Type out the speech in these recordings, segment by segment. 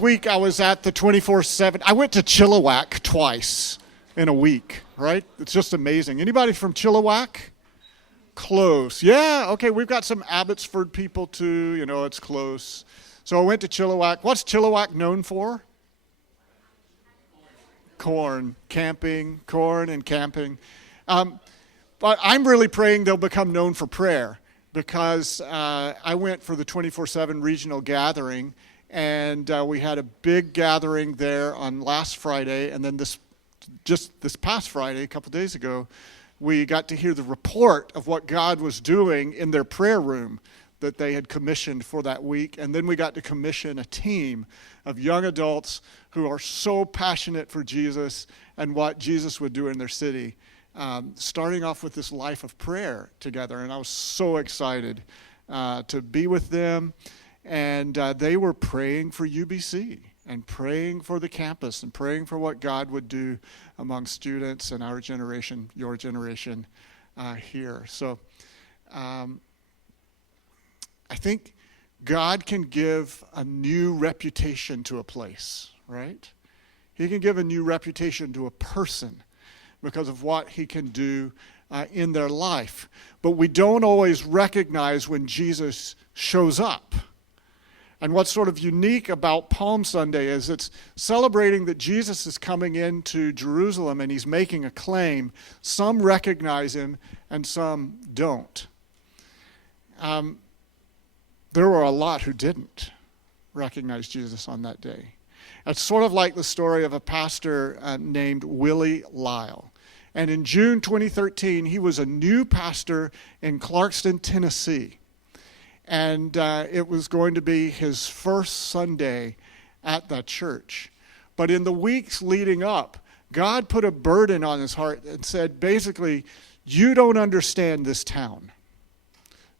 week I was at the 24/7. I went to Chilliwack twice in a week, right? It's just amazing. Anybody from Chilliwack? Close. Yeah, okay, we've got some Abbotsford people too, it's close. So I went to Chilliwack. What's Chilliwack known for? Corn, camping, corn and camping. But I'm really praying they'll become known for prayer because I went for the 24/7 regional gathering, and we had a big gathering there on last Friday, and then this past Friday, a couple days ago, we got to hear the report of what God was doing in their prayer room that they had commissioned for that week. And then we got to commission a team of young adults who are so passionate for Jesus and what Jesus would do in their city, starting off with this life of prayer together. And I was so excited to be with them. And they were praying for UBC and praying for the campus and praying for what God would do among students and our generation, your generation here. So I think God can give a new reputation to a place, right? He can give a new reputation to a person because of what he can do in their life. But we don't always recognize when Jesus shows up. And what's sort of unique about Palm Sunday is it's celebrating that Jesus is coming into Jerusalem and he's making a claim. Some recognize him and some don't. There were a lot who didn't recognize Jesus on that day. It's sort of like the story of a pastor named Willie Lyle. And in June 2013, he was a new pastor in Clarkston, Tennessee. And it was going to be his first Sunday at that church. But in the weeks leading up, God put a burden on his heart and said, basically, you don't understand this town.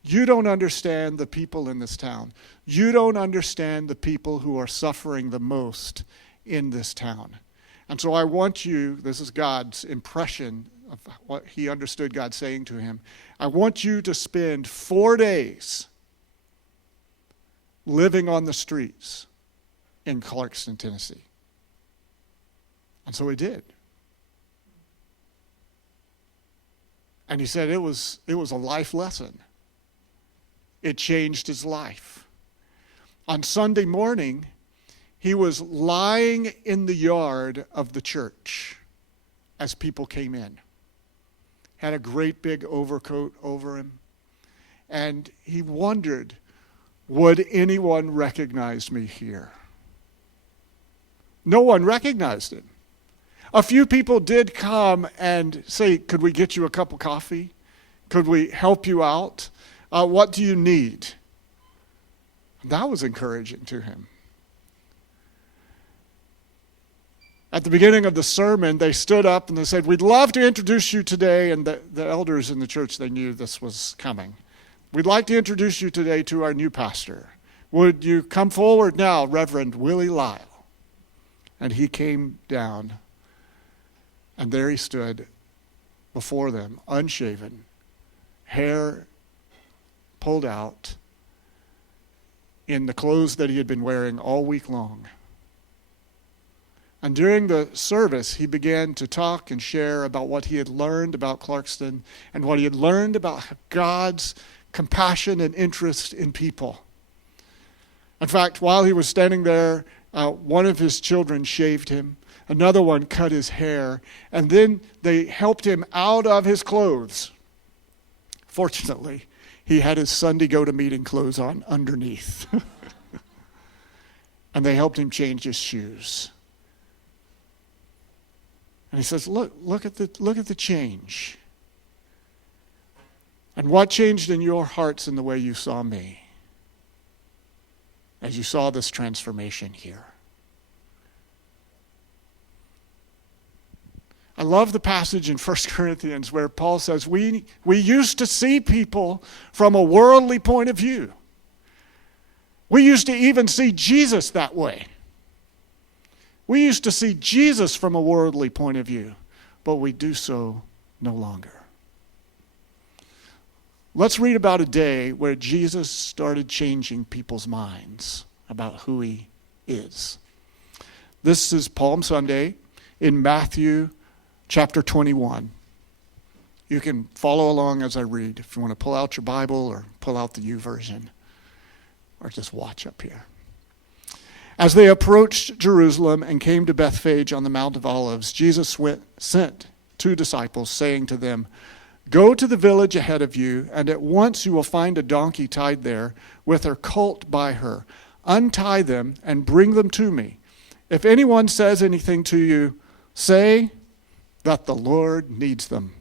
You don't understand the people in this town. You don't understand the people who are suffering the most in this town. And so I want you, this is God's impression of what he understood God saying to him. I want you to spend 4 days living on the streets in Clarkston, Tennessee. And so he did. And he said it was a life lesson. It changed his life. On Sunday morning, he was lying in the yard of the church as people came in. Had a great big overcoat over him. And he wondered, would anyone recognize me here? No one recognized him. A few people did come and say, could we get you a cup of coffee? Could we help you out? What do you need? That was encouraging to him. At the beginning of the sermon, they stood up and they said, we'd love to introduce you today. And the elders in the church, they knew this was coming. We'd like to introduce you today to our new pastor. Would you come forward now, Reverend Willie Lyle? And he came down, and there he stood before them, unshaven, hair pulled out, in the clothes that he had been wearing all week long. And during the service, he began to talk and share about what he had learned about Clarkston and what he had learned about God's compassion and interest in people. In fact, while he was standing there, one of his children shaved him, another one cut his hair, and then they helped him out of his clothes. Fortunately, he had his Sunday go-to-meeting clothes on underneath. And they helped him change his shoes. And he says, look at the change. And what changed in your hearts in the way you saw me as you saw this transformation here? I love the passage in 1 Corinthians where Paul says, we used to see people from a worldly point of view. We used to even see Jesus that way. We used to see Jesus from a worldly point of view, but we do so no longer. Let's read about a day where Jesus started changing people's minds about who he is. This is Palm Sunday in Matthew chapter 21. You can follow along as I read if you want to pull out your Bible or pull out the YouVersion or just watch up here. As they approached Jerusalem and came to Bethphage on the Mount of Olives, Jesus sent 2 disciples, saying to them, "Go to the village ahead of you, and at once you will find a donkey tied there with her colt by her. Untie them and bring them to me. If anyone says anything to you, say that the Lord needs them,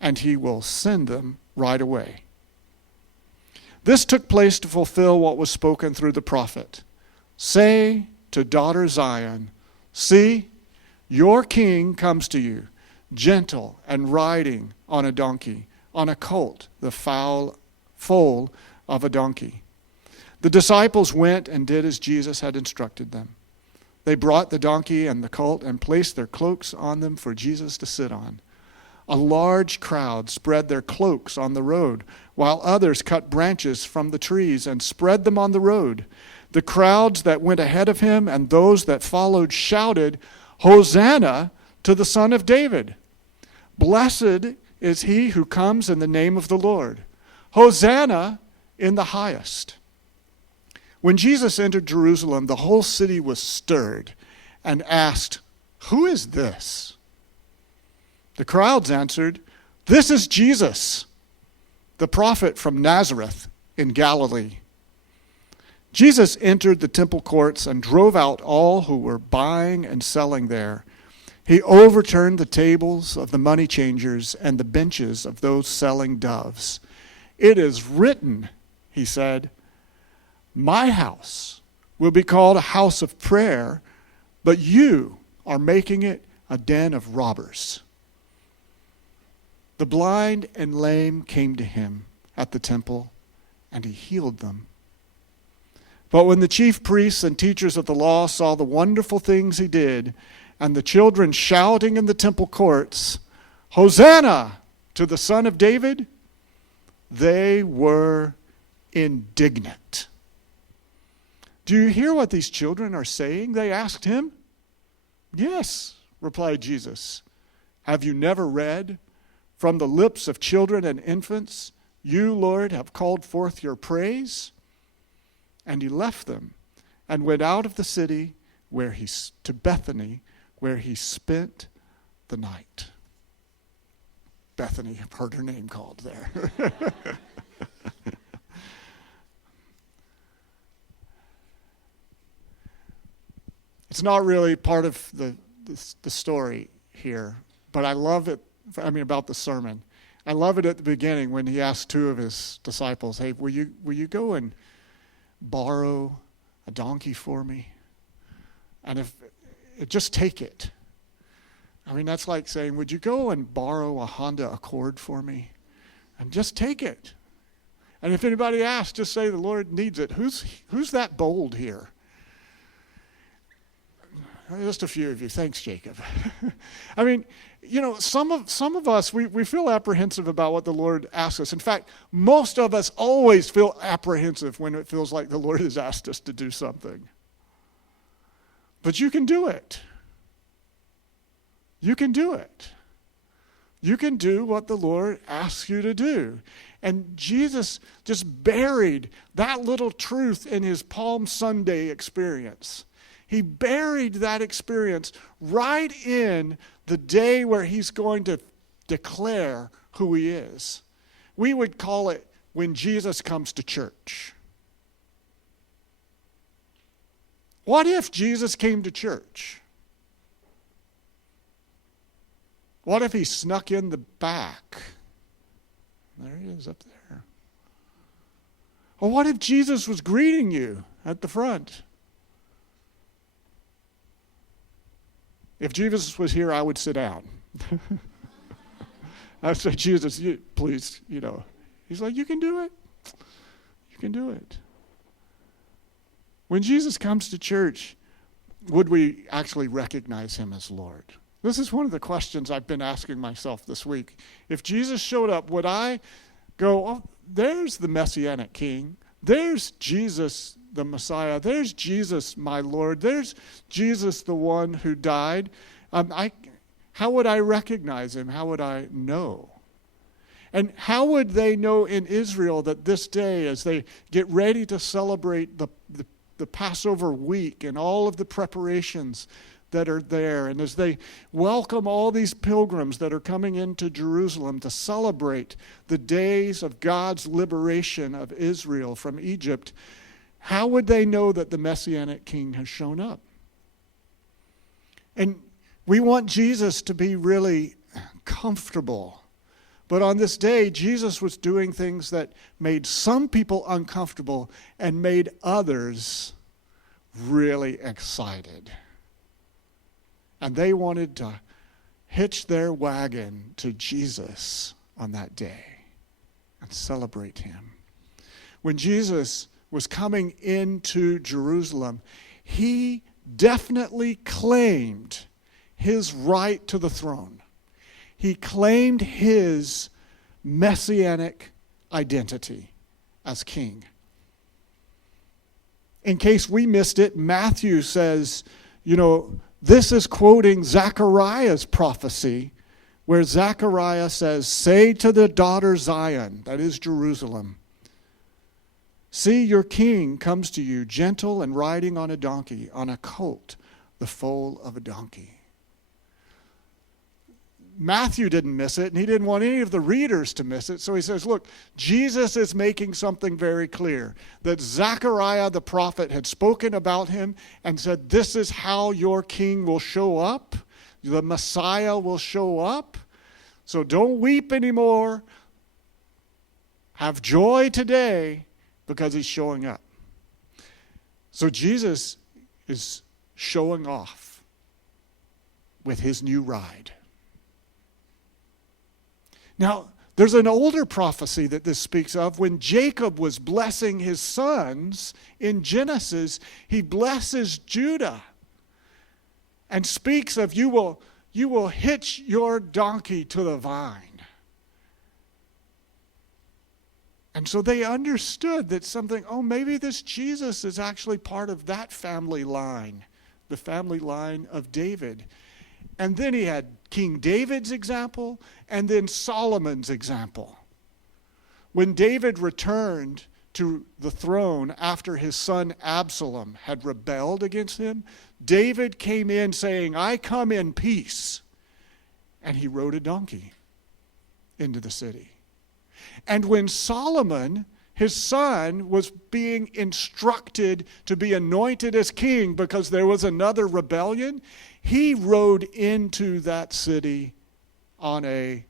and he will send them right away." This took place to fulfill what was spoken through the prophet. "Say to daughter Zion, see, your king comes to you, gentle and riding on a donkey, on a colt, the foal of a donkey." The disciples went and did as Jesus had instructed them. They brought the donkey and the colt and placed their cloaks on them for Jesus to sit on. A large crowd spread their cloaks on the road, while others cut branches from the trees and spread them on the road. The crowds that went ahead of him and those that followed shouted, "Hosanna to the Son of David! Blessed is he who comes in the name of the Lord! Hosanna in the highest!" When Jesus entered Jerusalem, the whole city was stirred and asked, "Who is this?" The crowds answered, "This is Jesus, the prophet from Nazareth in Galilee." Jesus entered the temple courts and drove out all who were buying and selling there. He overturned the tables of the money changers and the benches of those selling doves. "It is written," he said, "My house will be called a house of prayer, but you are making it a den of robbers." The blind and lame came to him at the temple, and he healed them. But when the chief priests and teachers of the law saw the wonderful things he did, and the children shouting in the temple courts, "Hosanna to the Son of David," they were indignant. "Do you hear what these children are saying?" they asked him. "Yes," replied Jesus. "Have you never read, 'From the lips of children and infants, you, Lord, have called forth your praise'?" And he left them and went out of the city to Bethany, where he spent the night. Bethany, I've heard her name called there. It's not really part of the story here, but I love it, about the sermon. I love it at the beginning when he asked 2 of his disciples, "Hey, will you go and borrow a donkey for me? And just take it." That's like saying, "Would you go and borrow a Honda Accord for me? And just take it. And if anybody asks, just say the Lord needs it." Who's that bold here? Just a few of you. Thanks, Jacob. Some of us, we feel apprehensive about what the Lord asks us. In fact, most of us always feel apprehensive when it feels like the Lord has asked us to do something. But you can do it. You can do it. You can do what the Lord asks you to do. And Jesus just buried that little truth in his Palm Sunday experience. He buried that experience right in the day where he's going to declare who he is. We would call it when Jesus comes to church. What if Jesus came to church? What if he snuck in the back? There he is up there. Or what if Jesus was greeting you at the front? If Jesus was here, I would sit down. I'd say, "Jesus, please, He's like, "You can do it. You can do it." When Jesus comes to church, would we actually recognize him as Lord? This is one of the questions I've been asking myself this week. If Jesus showed up, would I go, "Oh, there's the Messianic King. There's Jesus, the Messiah. There's Jesus, my Lord. There's Jesus, the one who died. How would I recognize him? How would I know? And how would they know in Israel that this day, as they get ready to celebrate the Passover week and all of the preparations that are there, and as they welcome all these pilgrims that are coming into Jerusalem to celebrate the days of God's liberation of Israel from Egypt, how would they know that the Messianic King has shown up? And we want Jesus to be really comfortable. But on this day, Jesus was doing things that made some people uncomfortable and made others really excited. And they wanted to hitch their wagon to Jesus on that day and celebrate him. When Jesus was coming into Jerusalem, he definitely claimed his right to the throne. He claimed his messianic identity as king. In case we missed it, Matthew says, this is quoting Zechariah's prophecy, where Zechariah says, "Say to the daughter Zion," that is Jerusalem, "See, your king comes to you, gentle and riding on a donkey, on a colt, the foal of a donkey." Matthew didn't miss it, and he didn't want any of the readers to miss it. So he says, look, Jesus is making something very clear, that Zechariah the prophet had spoken about him and said, this is how your king will show up. The Messiah will show up. So don't weep anymore. Have joy today because he's showing up. So Jesus is showing off with his new ride. Now, there's an older prophecy that this speaks of. When Jacob was blessing his sons in Genesis, he blesses Judah and speaks of, you will hitch your donkey to the vine. And so they understood that maybe this Jesus is actually part of that family line, the family line of David. And then he had King David's example and then Solomon's example. When David returned to the throne after his son Absalom had rebelled against him, David came in saying, "I come in peace." And he rode a donkey into the city. And when Solomon, his son, was being instructed to be anointed as king because there was another rebellion, he rode into that city on a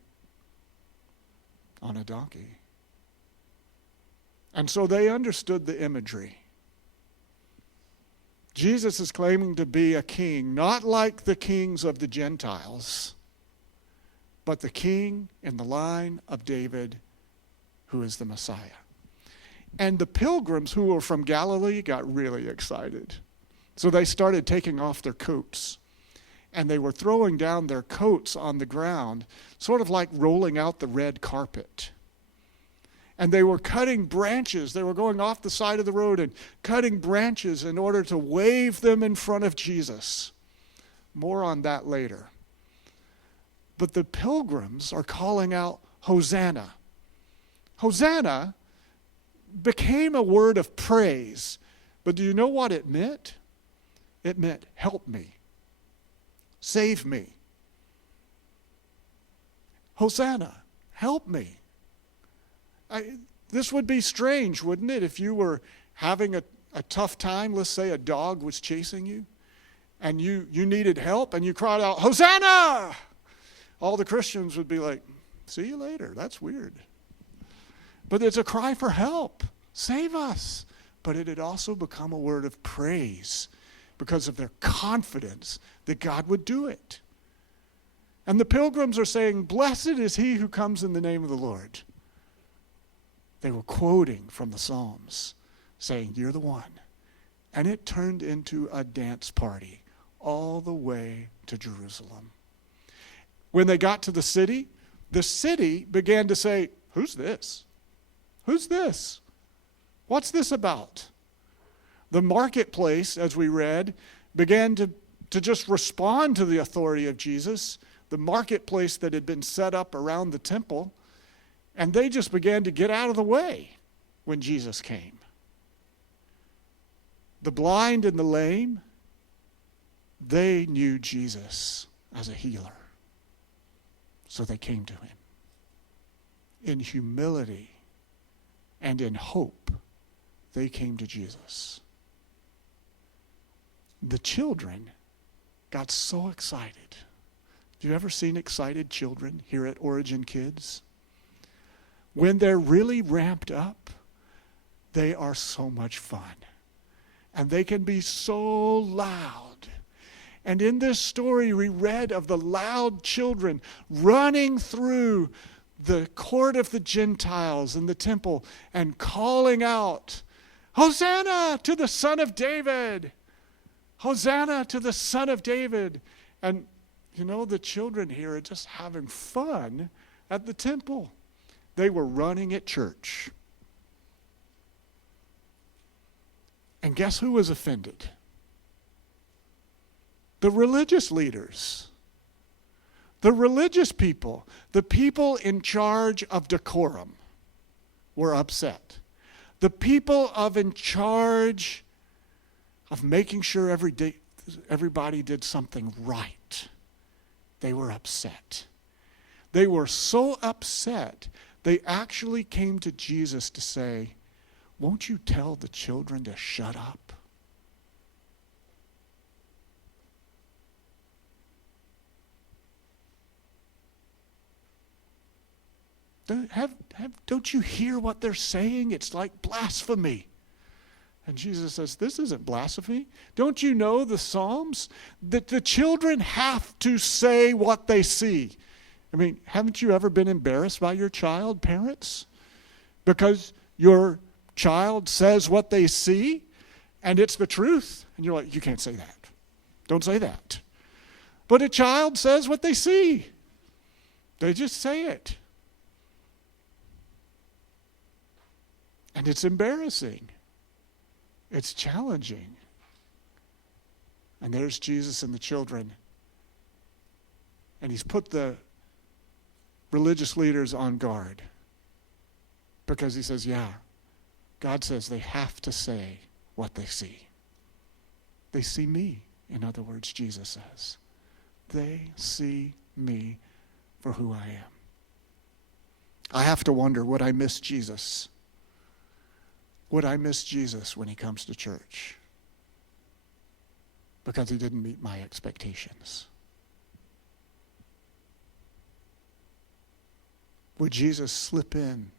donkey. And so they understood the imagery. Jesus is claiming to be a king, not like the kings of the Gentiles, but the king in the line of David, who is the Messiah. And the pilgrims who were from Galilee got really excited. So they started taking off their coats. And they were throwing down their coats on the ground, sort of like rolling out the red carpet. And they were cutting branches. They were going off the side of the road and cutting branches in order to wave them in front of Jesus. More on that later. But the pilgrims are calling out, "Hosanna." Hosanna became a word of praise. But do you know what it meant? It meant, help me. Save me. Hosanna, help me. This would be strange, wouldn't it, if you were having a tough time. Let's say a dog was chasing you, and you needed help, and you cried out, "Hosanna!" All the Christians would be like, "See you later. That's weird." But it's a cry for help. Save us. But it had also become a word of praise because of their confidence that God would do it. And the pilgrims are saying, "Blessed is he who comes in the name of the Lord." They were quoting from the Psalms, saying, "You're the one." And it turned into a dance party all the way to Jerusalem. When they got to the city began to say, "Who's this? Who's this? What's this about?" The marketplace, as we read, began to just respond to the authority of Jesus, the marketplace that had been set up around the temple, and they just began to get out of the way when Jesus came. The blind and the lame, they knew Jesus as a healer. So they came to him. In humility and in hope, they came to Jesus. The children got so excited. Have you ever seen excited children here at Origin Kids? When they're really ramped up, they are so much fun. And they can be so loud. And in this story, we read of the loud children running through the court of the Gentiles in the temple and calling out, "Hosanna to the Son of David! Hosanna to the Son of David!" And you know, the children here are just having fun at the temple. They were running at church. And guess who was offended? The religious leaders. The religious people. The people in charge of decorum were upset. The people in charge of making sure everybody did something right, they were upset. They were so upset, they actually came to Jesus to say, "Won't you tell the children to shut up?" Don't you hear what they're saying? It's like blasphemy. And Jesus says, this isn't blasphemy. Don't you know the Psalms? That the children have to say what they see. I mean, haven't you ever been embarrassed by your child, parents? Because your child says what they see, and it's the truth. And you're like, you can't say that. Don't say that. But a child says what they see. They just say it. And it's embarrassing. It's challenging. And there's Jesus and the children. And he's put the religious leaders on guard. Because he says, yeah, God says they have to say what they see. They see me, in other words, Jesus says. They see me for who I am. I have to wonder, would I miss Jesus? Would I miss Jesus when he comes to church? Because he didn't meet my expectations. Would Jesus slip in?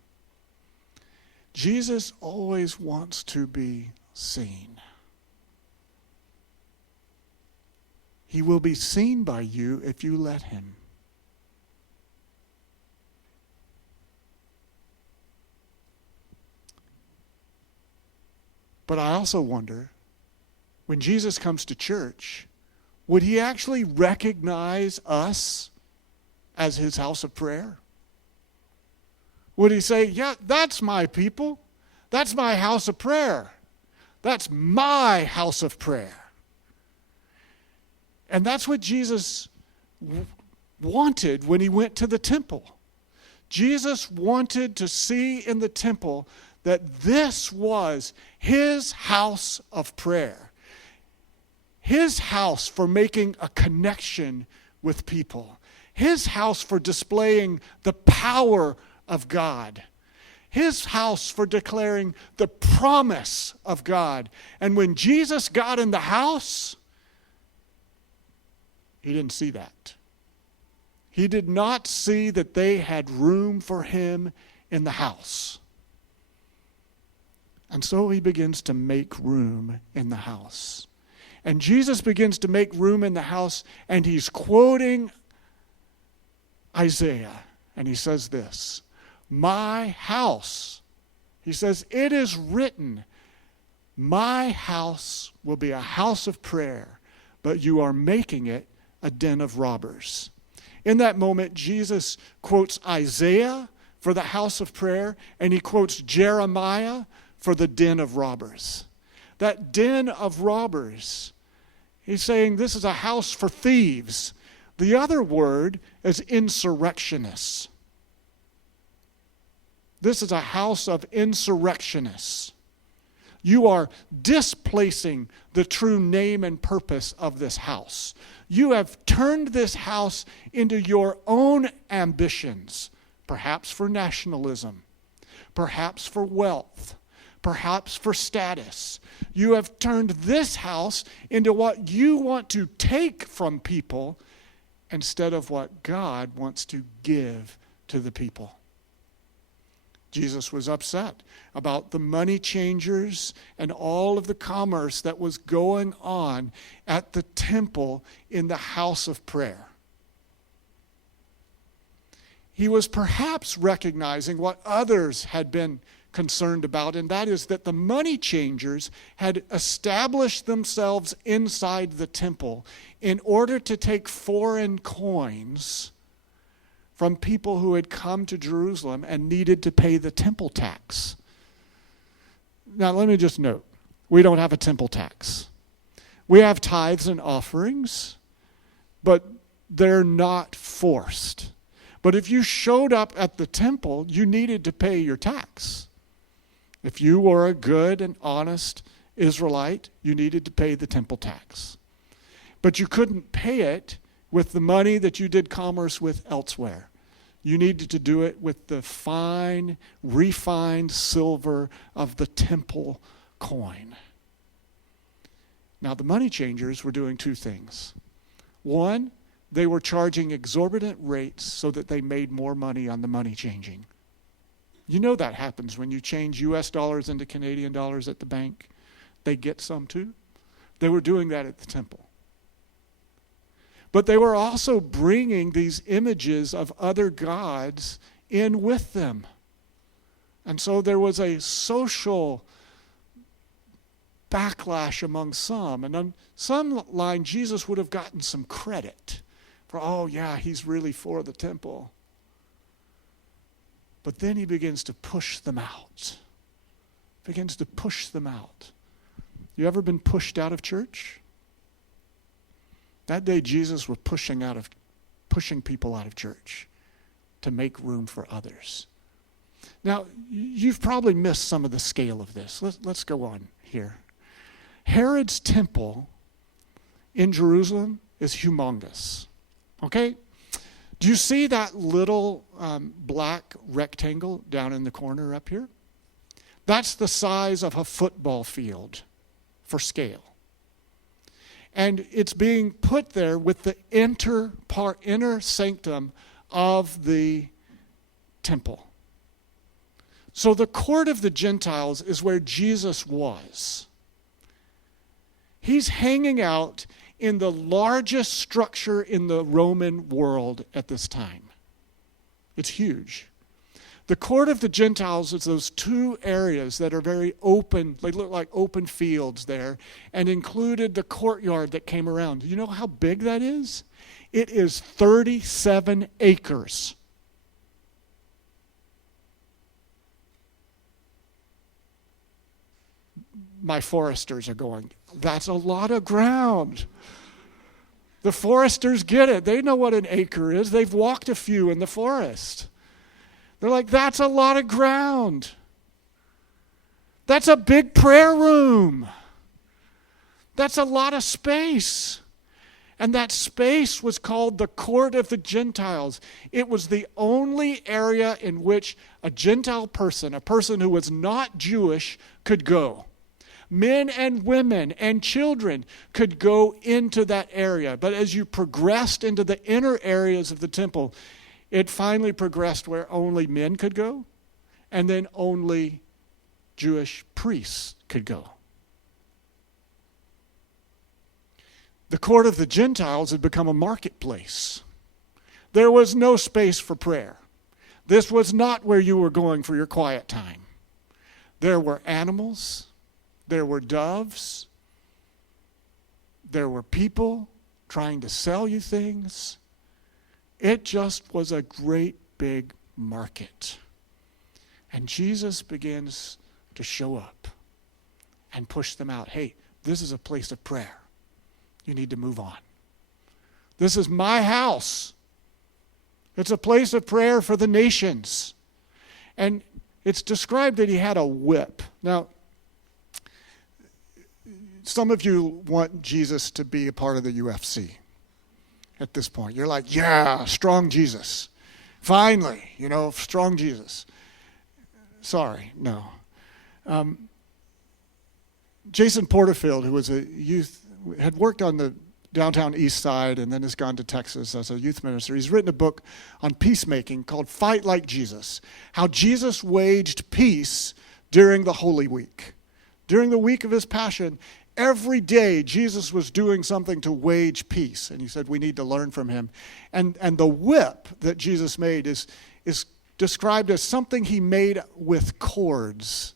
Jesus always wants to be seen. He will be seen by you if you let him. But I also wonder, when Jesus comes to church, would he actually recognize us as his house of prayer? Would he say, yeah, that's my people. That's my house of prayer. That's my house of prayer. And that's what Jesus wanted when he went to the temple. Jesus wanted to see in the temple that this was his house of prayer. His house for making a connection with people. His house for displaying the power of God. His house for declaring the promise of God. And when Jesus got in the house, he didn't see that. He did not see that they had room for him in the house. And so he begins to make room in the house. And Jesus begins to make room in the house, and he's quoting Isaiah. And he says this, my house, he says, it is written, my house will be a house of prayer, but you are making it a den of robbers. In that moment, Jesus quotes Isaiah for the house of prayer, and he quotes Jeremiah for the den of robbers. that den of robbers. He's saying this is a house for thieves. The other word is insurrectionists. This is a house of insurrectionists. You are displacing the true name and purpose of this house. You have turned this house into your own ambitions, perhaps for nationalism, perhaps for wealth, perhaps for status. You have turned this house into what you want to take from people instead of what God wants to give to the people. Jesus was upset about the money changers and all of the commerce that was going on at the temple in the house of prayer. He was perhaps recognizing what others had been concerned about, and that is that the money changers had established themselves inside the temple in order to take foreign coins from people who had come to Jerusalem and needed to pay the temple tax. Now, let me just note, we don't have a temple tax. We have tithes and offerings, but they're not forced. But if you showed up at the temple, you needed to pay your tax. If you were a good and honest Israelite, you needed to pay the temple tax. But you couldn't pay it with the money that you did commerce with elsewhere. You needed to do it with the fine, refined silver of the temple coin. Now, the money changers were doing two things. One, they were charging exorbitant rates so that they made more money on the money changing. You know that happens when you change U.S. dollars into Canadian dollars at the bank. They get some too. They were doing that at the temple. But they were also bringing these images of other gods in with them. And so there was a social backlash among some. And on some line, Jesus would have gotten some credit for, oh yeah, he's really for the temple. But then he begins to push them out. Begins to push them out. You ever been pushed out of church? That day Jesus was pushing people out of church to make room for others. Now, you've probably missed some of the scale of this. Let's go on here. Herod's temple in Jerusalem is humongous. Okay? Do you see that little black rectangle down in the corner up here? That's the size of a football field for scale. And it's being put there with the inner sanctum of the temple. So the court of the Gentiles is where Jesus was. He's hanging out in the largest structure in the Roman world at this time. It's huge. The court of the Gentiles is those two areas that are very open. They look like open fields there, and included the courtyard that came around. You know how big that is? It is 37 acres. My foresters are going, that's a lot of ground. The foresters get it. They know what an acre is. They've walked a few in the forest. They're like, that's a lot of ground. That's a big prayer room. That's a lot of space. And that space was called the court of the Gentiles. It was the only area in which a Gentile person, a person who was not Jewish, could go. Men and women and children could go into that area. But as you progressed into the inner areas of the temple, it finally progressed where only men could go, and then only Jewish priests could go. The court of the Gentiles had become a marketplace. There was no space for prayer. This was not where you were going for your quiet time. There were animals. There were doves. There were people trying to sell you things. It just was a great big market. And Jesus begins to show up. and push them out. Hey, this is a place of prayer. You need to move on. This is my house. It's a place of prayer for the nations. And it's described that he had a whip. Now, some of you want Jesus to be a part of the UFC at this point. You're like, yeah, strong Jesus. Finally, strong Jesus. Sorry, no. Jason Porterfield, who was a youth, had worked on the downtown east side and then has gone to Texas as a youth minister. He's written a book on peacemaking called Fight Like Jesus, how Jesus waged peace during the Holy Week. During the week of his passion, every day Jesus was doing something to wage peace. And he said we need to learn from him. And the whip that Jesus made is described as something he made with cords.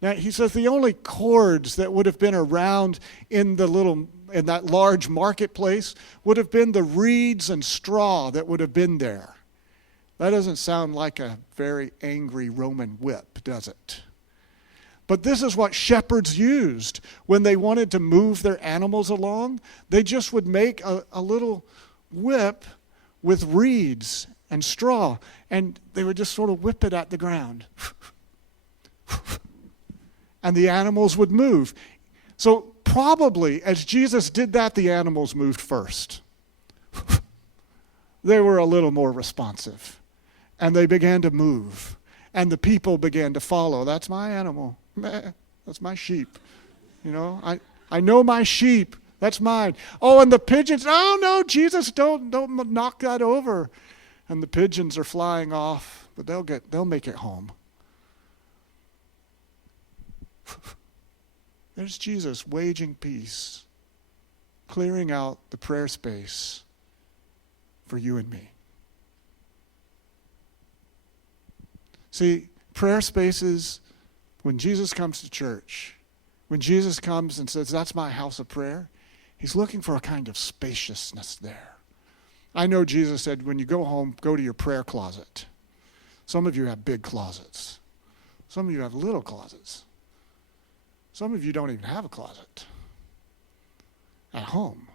Now, he says the only cords that would have been around in that large marketplace would have been the reeds and straw that would have been there. That doesn't sound like a very angry Roman whip, does it? But this is what shepherds used when they wanted to move their animals along. They just would make a little whip with reeds and straw, and they would just sort of whip it at the ground. And the animals would move. So probably as Jesus did that, the animals moved first. They were a little more responsive. And they began to move. And the people began to follow. That's my animal. That's my sheep. I know my sheep. That's mine. Oh, and the pigeons. Oh, no, Jesus, don't knock that over. And the pigeons are flying off, but they'll make it home. There's Jesus waging peace, clearing out the prayer space for you and me. See, prayer spaces, when Jesus comes to church, when Jesus comes and says, that's my house of prayer, he's looking for a kind of spaciousness there. I know Jesus said, when you go home, go to your prayer closet. Some of you have big closets. Some of you have little closets. Some of you don't even have a closet at home.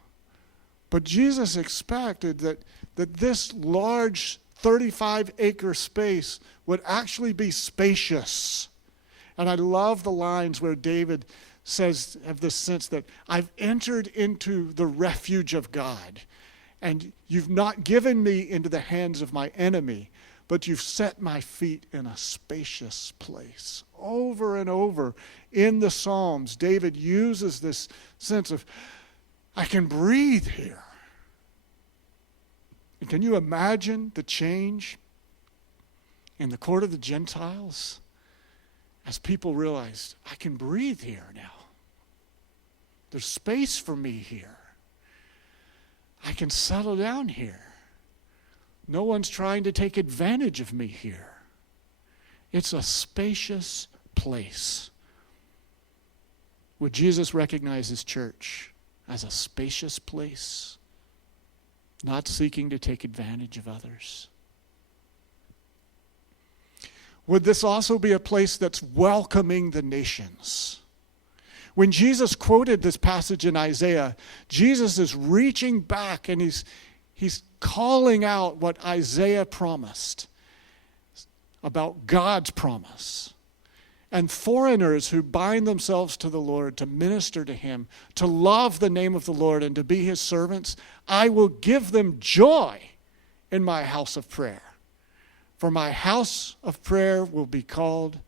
But Jesus expected that this large 35-acre space would actually be spacious. And I love the lines where David says, have this sense that I've entered into the refuge of God, and you've not given me into the hands of my enemy, but you've set my feet in a spacious place. Over and over in the Psalms, David uses this sense of, I can breathe here. And can you imagine the change in the court of the Gentiles as people realized, I can breathe here now. There's space for me here. I can settle down here. No one's trying to take advantage of me here. It's a spacious place. Would Jesus recognize his church as a spacious place, not seeking to take advantage of others? Would this also be a place that's welcoming the nations? When Jesus quoted this passage in Isaiah, Jesus is reaching back and he's calling out what Isaiah promised about God's promise. And foreigners who bind themselves to the Lord to minister to him, to love the name of the Lord and to be his servants, I will give them joy in my house of prayer. For my house of prayer will be called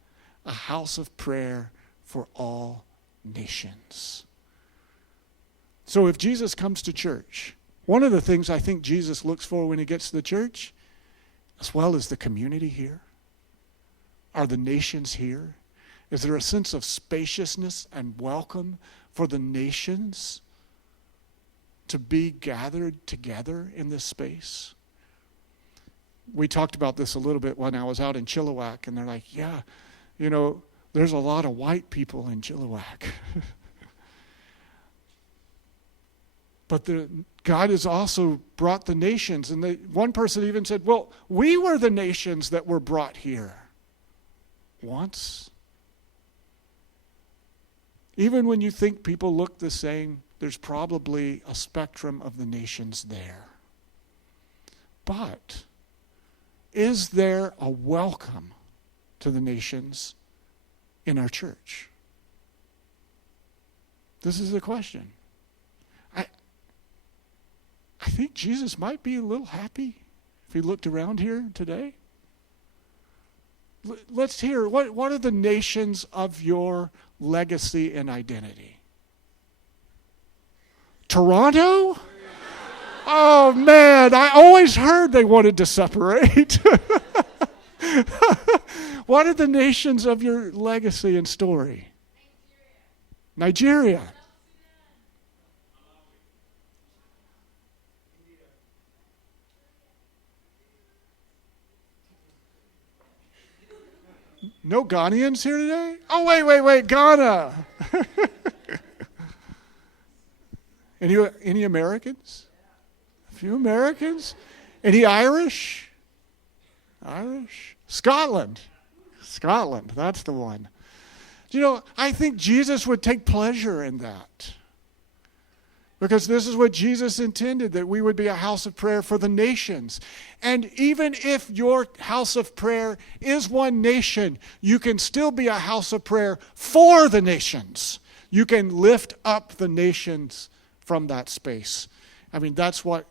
a house of prayer for all nations. So if Jesus comes to church, one of the things I think Jesus looks for when he gets to the church, as well as the community here, are the nations here. Is there a sense of spaciousness and welcome for the nations to be gathered together in this space? We talked about this a little bit when I was out in Chilliwack, and they're like, yeah, there's a lot of white people in Chilliwack. But God has also brought the nations. And one person even said, well, we were the nations that were brought here once. Even when you think people look the same, there's probably a spectrum of the nations there. But is there a welcome to the nations in our church? This is the question. I think Jesus might be a little happy if he looked around here today. Let's hear, what are the nations of your legacy and identity? Toronto? Oh man, I always heard they wanted to separate. What are the nations of your legacy and story? Nigeria. No Ghanaians here today? Oh, wait, Ghana. Any Americans? A few Americans? Any Irish? Irish? Scotland, that's the one. You know, I think Jesus would take pleasure in that. Because this is what Jesus intended, that we would be a house of prayer for the nations. And even if your house of prayer is one nation, you can still be a house of prayer for the nations. You can lift up the nations from that space. I mean, that's what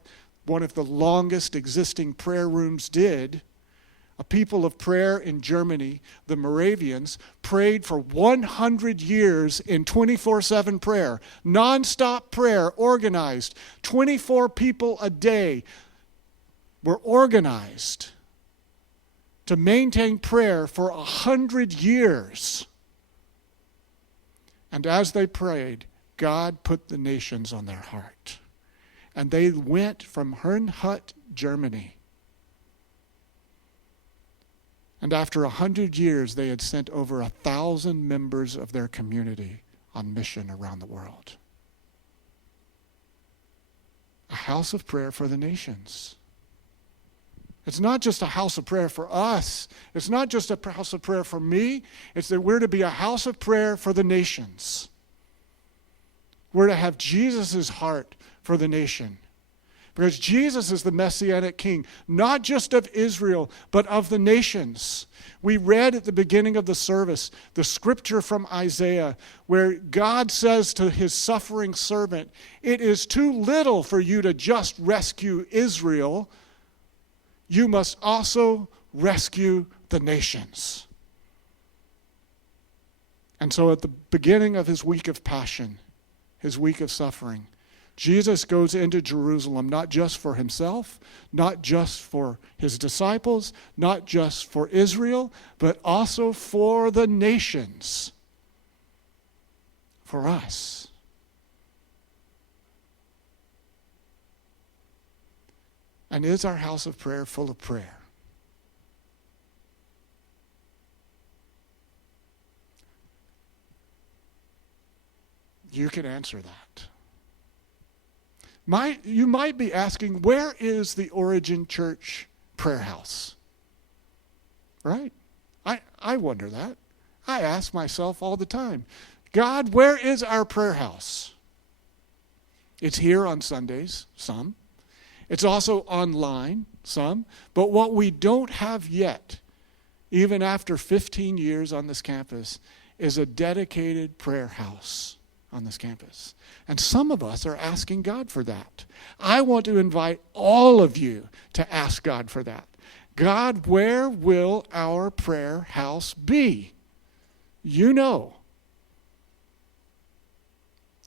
one of the longest existing prayer rooms did. A people of prayer in Germany, the Moravians, prayed for 100 years in 24/7 prayer. Non-stop prayer, organized. 24 people a day were organized to maintain prayer for 100 years. And as they prayed, God put the nations on their heart. And they went from Herrnhut, Germany. And after 100 years, they had sent over 1,000 members of their community on mission around the world. A house of prayer for the nations. It's not just a house of prayer for us. It's not just a house of prayer for me. It's that we're to be a house of prayer for the nations. We're to have Jesus' heart for the nation. Because Jesus is the Messianic King, not just of Israel, but of the nations. We read at the beginning of the service the scripture from Isaiah where God says to his suffering servant, "It is too little for you to just rescue Israel. You must also rescue the nations." And so at the beginning of his week of passion, his week of suffering, Jesus goes into Jerusalem not just for himself, not just for his disciples, not just for Israel, but also for the nations, for us. And is our house of prayer full of prayer? You can answer that. You might be asking, where is the Origin Church prayer house? Right? I wonder that. I ask myself all the time, God, where is our prayer house? It's here on Sundays, some. It's also online, some. But what we don't have yet, even after 15 years on this campus, is a dedicated prayer house on this campus. And some of us are asking God for that. I want to invite all of you to ask God for that. God, where will our prayer house be? You know.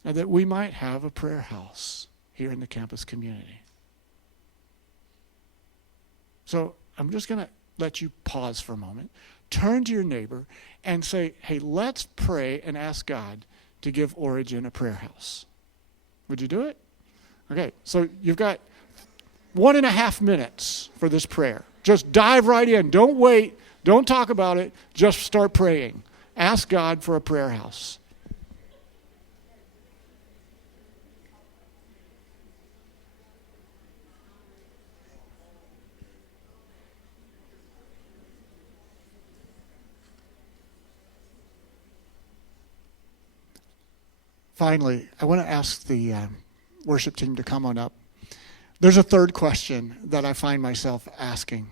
And that we might have a prayer house here in the campus community. So I'm just going to let you pause for a moment. Turn to your neighbor and say, hey, let's pray and ask God to give Origin a prayer house. Would you do it? Okay, so you've got 1.5 minutes for this prayer. Just dive right in. Don't wait. Don't talk about it. Just start praying. Ask God for a prayer house. finally, I want to ask the worship team to come on up. There's a third question that I find myself asking,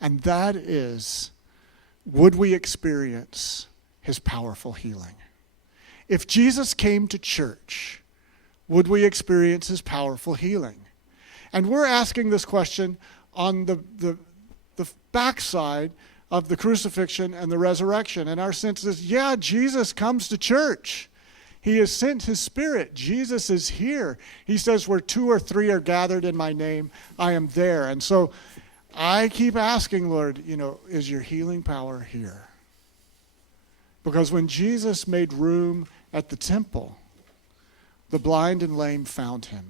and that is, would we experience his powerful healing? If Jesus came to church, would we experience his powerful healing? And we're asking this question on the backside of the crucifixion and the resurrection. And our sense is, yeah, Jesus comes to church. He has sent his Spirit. Jesus is here. He says, where 2 or 3 are gathered in my name, I am there. And so I keep asking, Lord, is your healing power here? Because when Jesus made room at the temple, the blind and lame found him.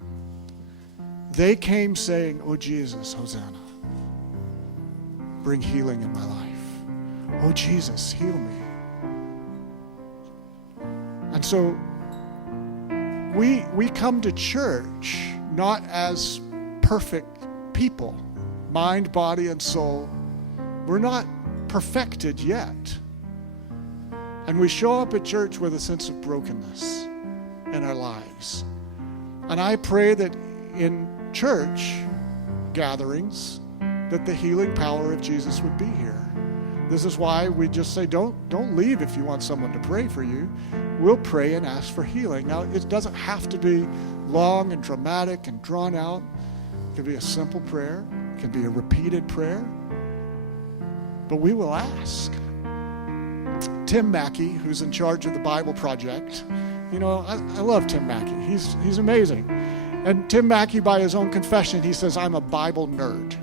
They came saying, oh, Jesus, Hosanna. Bring healing in my life. Oh, Jesus, heal me. And so we come to church not as perfect people, mind, body, and soul. We're not perfected yet. And we show up at church with a sense of brokenness in our lives. And I pray that in church gatherings, that the healing power of Jesus would be here. This is why we just say, don't leave if you want someone to pray for you. We'll pray and ask for healing. Now, it doesn't have to be long and dramatic and drawn out. It can be a simple prayer. It can be a repeated prayer. But we will ask. Tim Mackey, who's in charge of the Bible Project, I love Tim Mackey. He's amazing. And Tim Mackey, by his own confession, he says, I'm a Bible nerd.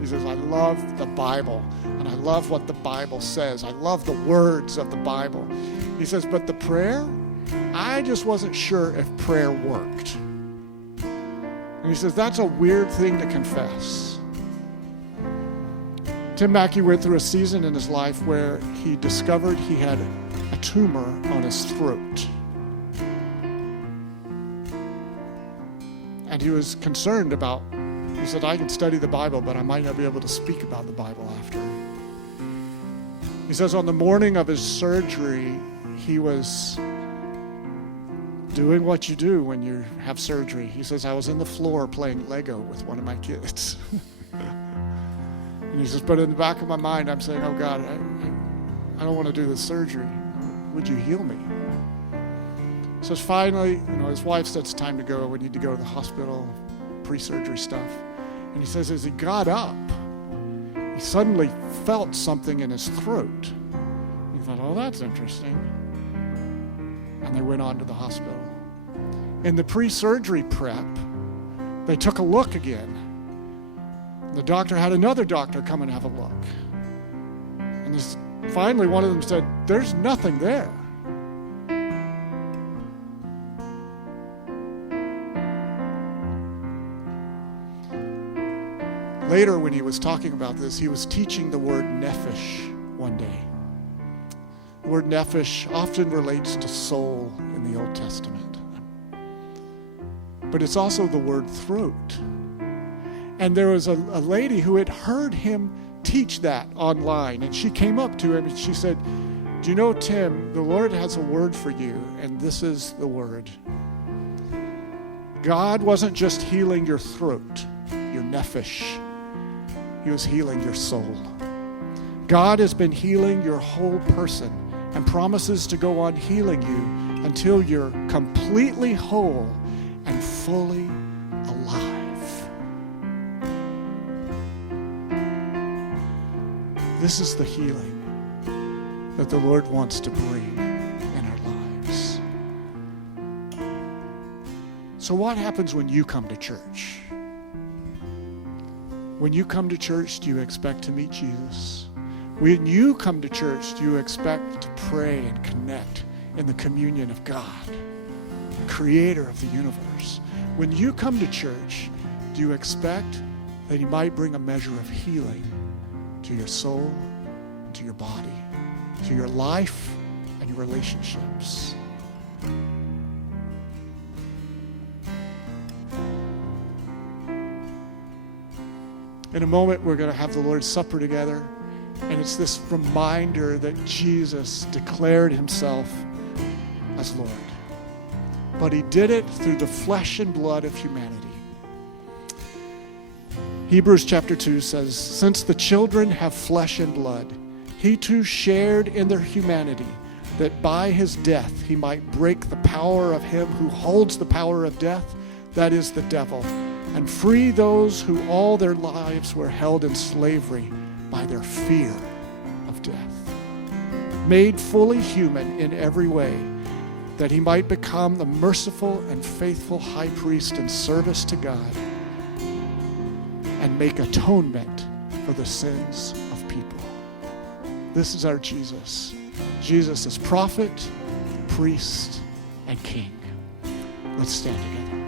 He says, I love the Bible, and I love what the Bible says. I love the words of the Bible. He says, but the prayer, I just wasn't sure if prayer worked. And he says, that's a weird thing to confess. Tim Mackey went through a season in his life where he discovered he had a tumor on his throat. And he was concerned about, he said, I can study the Bible, but I might not be able to speak about the Bible after. He says on the morning of his surgery, he was doing what you do when you have surgery. He says, I was in the floor playing Lego with one of my kids. And he says, but in the back of my mind, I'm saying, oh God, I don't want to do this surgery. Would you heal me? So finally, his wife said, it's time to go. We need to go to the hospital, pre-surgery stuff. And he says, as he got up, he suddenly felt something in his throat. He thought, oh, that's interesting. And they went on to the hospital. In the pre-surgery prep, they took a look again. The doctor had another doctor come and have a look. And finally, one of them said, there's nothing there. Later, when he was talking about this, he was teaching the word nephesh one day. The word nephesh often relates to soul in the Old Testament. But it's also the word throat. And there was a lady who had heard him teach that online. And she came up to him and she said, do you know, Tim, the Lord has a word for you, and this is the word. God wasn't just healing your throat, your nephesh. He was healing your soul. God has been healing your whole person and promises to go on healing you until you're completely whole and fully alive. This is the healing that the Lord wants to bring in our lives. So what happens when you come to church? When you come to church, do you expect to meet Jesus? When you come to church, do you expect to pray and connect in the communion of God, the creator of the universe? When you come to church, do you expect that he might bring a measure of healing to your soul, to your body, to your life, and your relationships? In a moment, we're going to have the Lord's Supper together, and it's this reminder that Jesus declared himself as Lord. but he did it through the flesh and blood of humanity. Hebrews chapter 2 says, since the children have flesh and blood, he too shared in their humanity, that by his death he might break the power of him who holds the power of death, that is the devil, and free those who all their lives were held in slavery by their fear of death. Made fully human in every way, that he might become the merciful and faithful high priest in service to God, and make atonement for the sins of people. This is our Jesus. Jesus is prophet, priest, and king. Let's stand together.